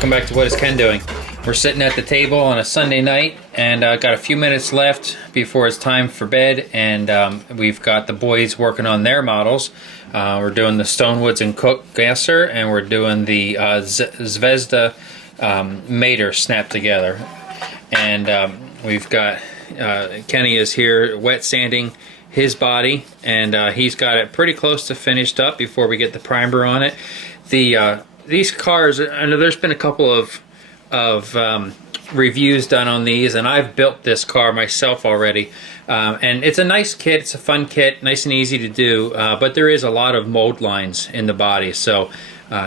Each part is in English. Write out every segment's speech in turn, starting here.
Welcome back to What Is Ken Doing? We're sitting at the table on a Sunday night, and got a few minutes left before it's time for bed, and we've got the boys working on their models. We're doing the Stonewoods and Cook Gasser, and we're doing the Zvezda Mater snap together. And we've got Kenny is here wet sanding his body, and he's got it pretty close to finished up before we get the primer on it. These cars, I know there's been a couple of reviews done on these, and I've built this car myself already. And it's a nice kit, it's a fun kit, nice and easy to do, but there is a lot of mold lines in the body, so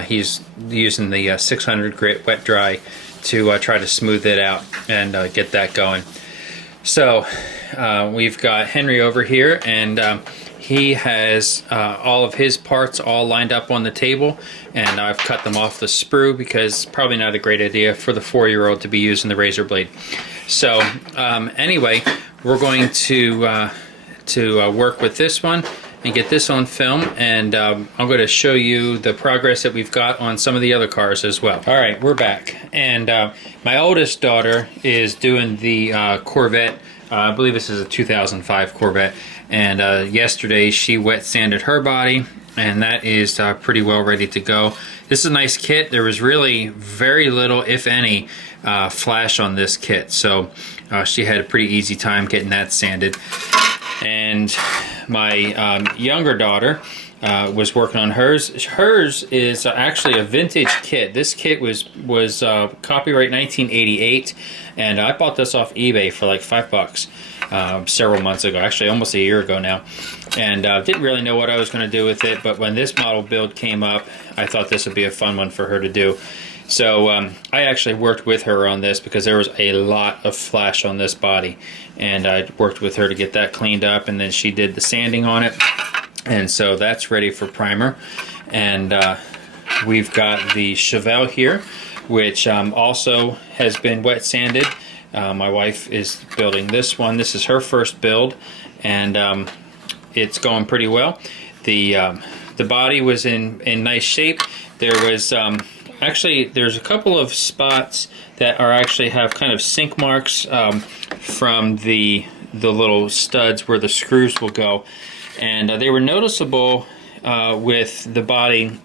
he's using the 600 grit wet dry to try to smooth it out and get that going. So we've got Henry over here, and he has all of his parts all lined up on the table, and I've cut them off the sprue because it's probably not a great idea for the 4-year-old to be using the razor blade. So anyway, we're going to work with this one and get this on film, and I'm going to show you the progress that we've got on some of the other cars as well. All right, we're back, and my oldest daughter is doing the Corvette. I believe this is a 2005 Corvette, and yesterday she wet sanded her body, and that is pretty well ready to go. This is a nice kit. There was really very little, if any, flash on this kit, so she had a pretty easy time getting that sanded. And my younger daughter was working on hers. Hers is actually a vintage kit. This kit was copyright 1988, and I bought this off eBay for like $5 several months ago, actually almost a year ago now, and didn't really know what I was going to do with it, but when this model build came up, I thought this would be a fun one for her to do. So I actually worked with her on this because there was a lot of flash on this body, and I worked with her to get that cleaned up, and then she did the sanding on it, and so that's ready for primer. And we've got the Chevelle here, which also has been wet sanded. My wife is building this one. This is her first build, and it's going pretty well. The body was in nice shape. There was actually, there's a couple of spots that are actually have kind of sink marks from the little studs where the screws will go, and they were noticeable with the body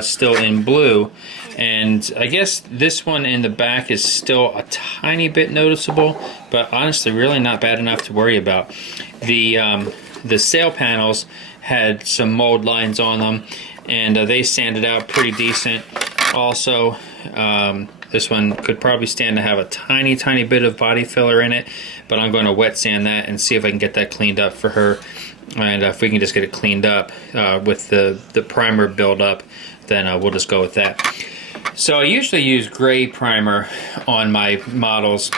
still in blue, and I guess this one in the back is still a tiny bit noticeable, but honestly really not bad enough to worry about. The sail panels had some mold lines on them, and they sanded out pretty decent. Also, this one could probably stand to have a tiny bit of body filler in it, but I'm going to wet sand that and see if I can get that cleaned up for her. And if we can just get it cleaned up with the primer build up, then we'll just go with that. So I usually use gray primer on my models,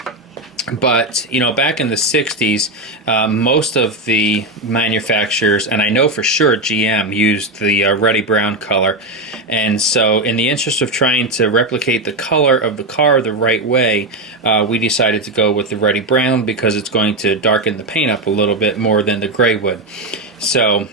but you know, back in the 60s, most of the manufacturers, and I know for sure GM, used the ruddy brown color. And so in the interest of trying to replicate the color of the car the right way, we decided to go with the ruddy brown because it's going to darken the paint up a little bit more than the gray would. So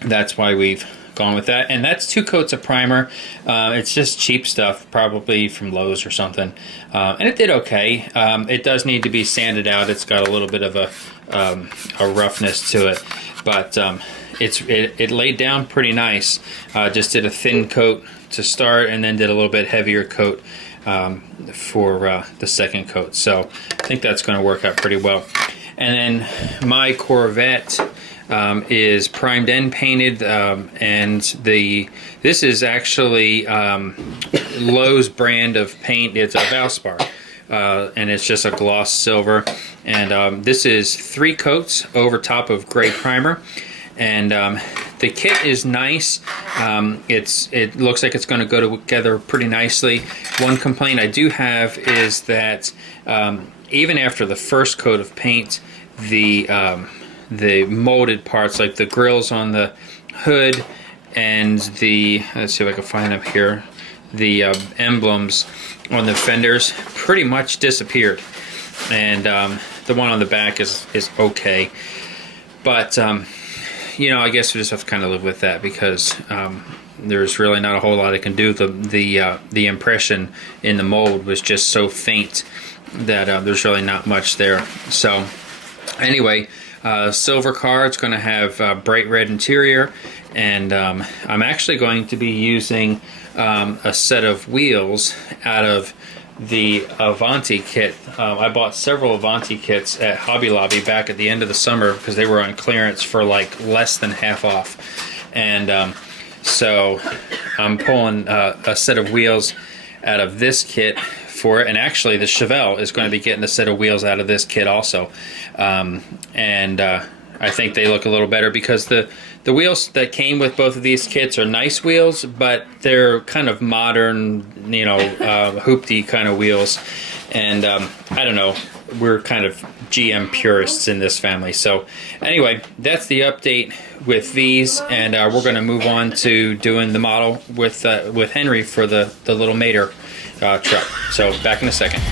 that's why we've gone with that, and that's 2 coats of primer. It's just cheap stuff, probably from Lowe's or something, and it did okay. It does need to be sanded out. It's got a little bit of a roughness to it, but it laid down pretty nice. Just did a thin coat to start, and then did a little bit heavier coat for the second coat. So I think that's going to work out pretty well. And then my Corvette is primed and painted, and this is actually Lowe's brand of paint. It's a Valspar, and it's just a gloss silver, and this is 3 coats over top of gray primer, and the kit is nice. It looks like it's going to go together pretty nicely. One complaint I do have is that even after the first coat of paint, the molded parts, like the grills on the hood and the, let's see if I can find them here, the emblems on the fenders pretty much disappeared. And the one on the back is okay. But, you know, I guess we just have to kind of live with that, because there's really not a whole lot I can do. The impression in the mold was just so faint that there's really not much there. So anyway, silver car, it's going to have bright red interior, and I'm actually going to be using a set of wheels out of the Avanti kit. I bought several Avanti kits at Hobby Lobby back at the end of the summer because they were on clearance for like less than half off. And so I'm pulling a set of wheels out of this kit for it. And actually the Chevelle is going to be getting a set of wheels out of this kit also. I think they look a little better because the wheels that came with both of these kits are nice wheels, but they're kind of modern, you know, hoopty kind of wheels. And I don't know, we're kind of GM purists in this family. So anyway, that's the update with these, and we're going to move on to doing the model with Henry for the little Mater truck. So back in a second.